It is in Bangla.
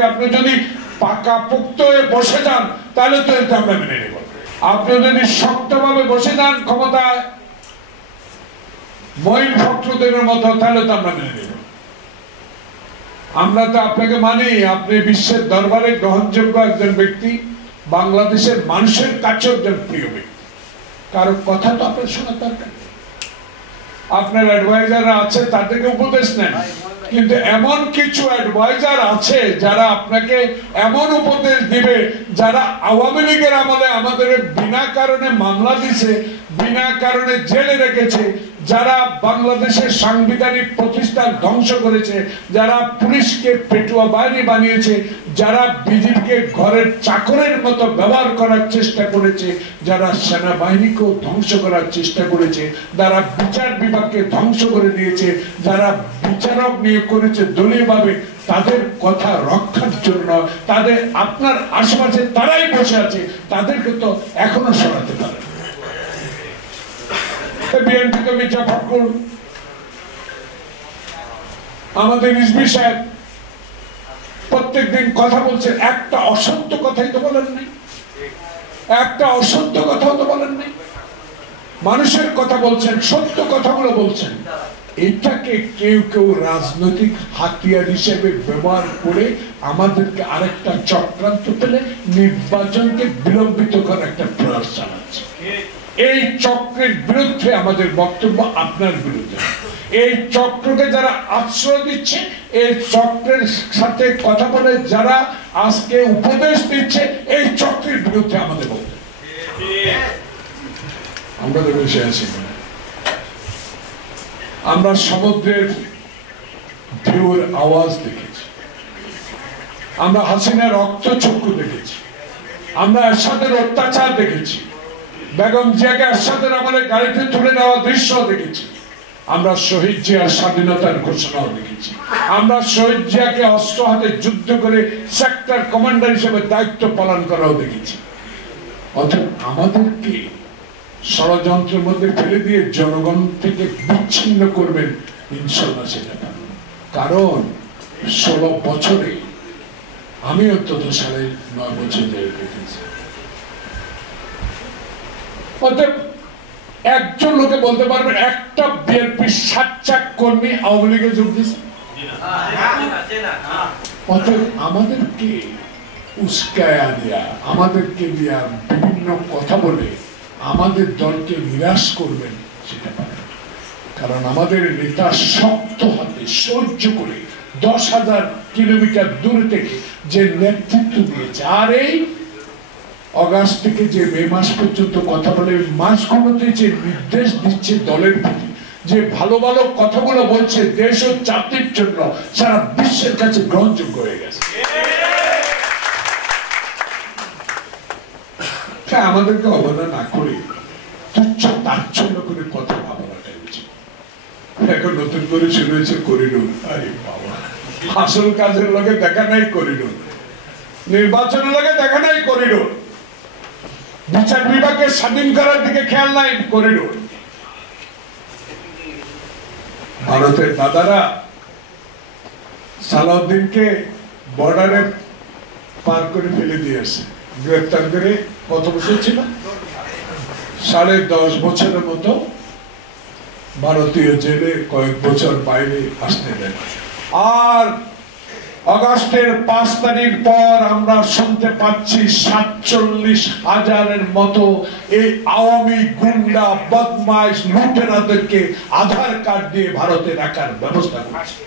আপনি যদি পাকা পোক্ত হয়ে বসে যান তাহলে তো এটা আমরা মেনে নেব। আপনি যদি শক্তভাবে বসে যান ক্ষমতায় মঈন ফখরুদ্দিনের মতো তাহলে তো আমরা মেনে নেব। আমরা তো আপনাকে মানি, আপনি বিশ্বের দরবারে গ্রহণযোগ্য একজন ব্যক্তি, বাংলাদেশের মানুষের কাছে একজন প্রিয় ব্যক্তি। কারো কথা তো আপনার শোনার দরকার নেই। আপনার অ্যাডভাইজাররা আছে, তাদেরকে উপদেশ নেন, কিন্তু এমন কিছু অ্যাডভাইজার আছে যারা আপনাকে এমন উপদেশ দিবে যারা আওয়ামী লীগের আমলে আমাদের বিনা কারণে মামলা দিছে, বিনা কারণে জেলে রেখেছে, যারা বাংলাদেশের সাংবিধানিক প্রতিষ্ঠান ধ্বংস করেছে, যারা পুলিশকে পেটুয়া বাহিনী বানিয়েছে, যারা বিজেপিকে ঘরের চাকরের মতো ব্যবহার করার চেষ্টা করেছে, যারা সেনাবাহিনীকেও ধ্বংস করার চেষ্টা করেছে, যারা বিচার বিভাগকে ধ্বংস করে দিয়েছে, যারা বিচারক নিয়োগ করেছে দলীয়ভাবে, তাদের কথা রক্ষার জন্য তাদের আপনার আশেপাশে তারাই বসে আছে, তাদেরকে তো এখনো সরাতে পারে। বিএনপি তো মির্জা ফখরুল, আমাদের রিজভী সাহেব প্রত্যেকদিন কথা বলছেন, একটা অসত্য কথাই তো বলেন নাই, একটা অসত্য কথাও তো বলেন নাই, মানুষের কথা বলছেন, সত্য কথাগুলো বলছেন। এটাকে কেউ কেউ রাজনৈতিক হাতিয়ার হিসেবে ব্যবহার করে আমাদেরকে আরেকটা চক্রান্ত পেলে নির্বাচনকে বিলম্বিত করার একটা প্রয়াস চালাচ্ছে। এই চক্রের বিরুদ্ধে আমাদের বক্তব্য, আপনার বিরুদ্ধে। এই চক্রকে যারা আশ্রয় দিচ্ছে, এই চক্রের সাথে কথা বলে যারা আজকে উপদেশ দিচ্ছে, এই চক্রের বিরুদ্ধে আমাদের বক্তব্য। আমরা তো বসে আছি, আমরা সমুদ্রের ঢেউর আওয়াজ দেখেছি, আমরা হাসিনার রক্তচক্ষু দেখেছি, আমরা এরশাদের অত্যাচার দেখেছি, বেগম জিয়াকে এরশাদের আমাদের গাড়িতে তুলে নেওয়া দৃশ্য দেখেছি, আমরা শহীদ জিয়ার স্বাধীনতার ঘোষণাও দেখেছি, আমরা শহীদ জিয়াকে অস্ত্র হাতে যুদ্ধ করে সেক্টর কমান্ডার হিসেবে দায়িত্ব পালন করাও দেখেছি। অর্থাৎ আমাদেরকে ষড়যন্ত্রের মধ্যে ফেলে দিয়ে জনগণ থেকে বিচ্ছিন্ন করবেন, ইনশাল্লাহ সেটা পারবেন। কারণ 16 বছরে আমি অন্তত 9.5 বছর জেল কেটেছি। অতএব একজন লোকে বলতে পারবেন একটা বিএনপি সাচ্চাক কর্মী আওয়ামী লীগে যোগ দিয়েছে? অতএব আমাদেরকে উস্কায়া দেয়া, আমাদেরকে দেয়া বিভিন্ন কথা বলে আমাদের দলকে নিরাশ করবেন, সেটা পারেন। কারণ আমাদের নেতা শক্ত হাতে সহ্য করে 10,000 কিলোমিটার দূরে থেকে যে নেতৃত্ব দিয়েছে, আর এই অগাস্ট থেকে যে মে মাস পর্যন্ত কথা বলে মাসগুলোতে যে নির্দেশ দিচ্ছে দলের প্রতি, যে ভালো ভালো কথাগুলো বলছে দেশ ও জাতির জন্য, সারা বিশ্বের কাছে গ্রহণযোগ্য হয়ে গেছে। আমাদেরকে অবহেলা না করে তুচ্ছ তাচ্ছল্য করে কথা ভাবাটাই উচিত। এখন নতুন করে শুরু হয়েছে করিডোর। আরে বাবা, আসল কাজের লগে দেখা নাই করিডোর, নির্বাচনের লগে দেখা নাই করিডোর, বিচার বিভাগকে স্বাধীন করার দিকে খেয়াল নাই করিডোর। ভারতের দাদারা সালাউদ্দিনকে বর্ডারে পার করে ফেলে দিয়ে আসে, গ্রেফতার করে কত বছর ছিল? 10.5 বছরের মতো ভারতীয় জেলে, কয়েক বছর বাইরে আসতে দেন। আর আগস্টের 5 তারিখ পর আমরা শুনতে পাচ্ছি 47,000-এর মতো এই আওয়ামী গুন্ডা বদমাইশ লুটেরাদেরকে আধার কার্ড দিয়ে ভারতে রাখার ব্যবস্থা করছে।